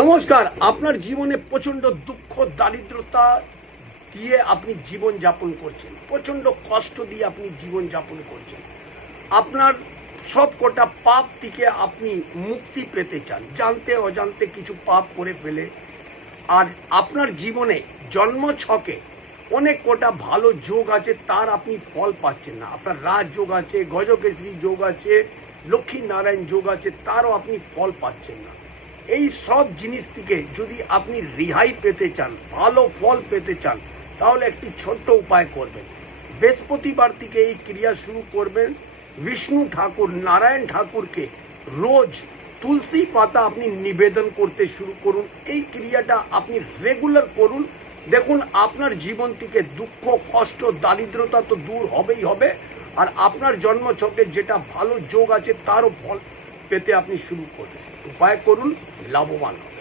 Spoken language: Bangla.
নমস্কার। আপনার জীবনে প্রচন্ড দুঃখ দারিদ্রতা দিয়ে আপনি জীবন যাপন করছেন, প্রচন্ড কষ্ট দিয়ে আপনি জীবন যাপন করছেন। আপনার সব কটা পাপ থেকে আপনি মুক্তি পেতে চান, জানতে অজান্তে কিছু পাপ করে ফেলে। আর আপনার জীবনে জন্ম ছকে অনেক কটা ভালো যোগ আছে, তার আপনি ফল পাচ্ছেন না। আপনার রাজ যোগ আছে, গজকেশরী যোগ আছে, লক্ষ্মী নারায়ণ যোগ আছে, তারও আপনি ফল পাচ্ছেন না। এই সব জিনিস থেকে যদি আপনি রেহাই পেতে চান, ভালো ফল পেতে চান, তাহলে একটি ছোট্ট উপায় করবেন। বৃহস্পতিবার থেকে এই ক্রিয়া শুরু করবেন। বিষ্ণু ঠাকুর, নারায়ণ ঠাকুরকে রোজ তুলসী পাতা আপনি নিবেদন করতে শুরু করুন। এই ক্রিয়াটা আপনি রেগুলার করুন। দেখুন আপনার জীবন থেকে দুঃখ, কষ্ট, দারিদ্রতা তো দূর হবেই হবে, আর আপনার জন্মছকে যেটা ভালো যোগ আছে তারও ফল পেতে আপনি শুরু করবেন। উপায় করুন, লাভবান হবে।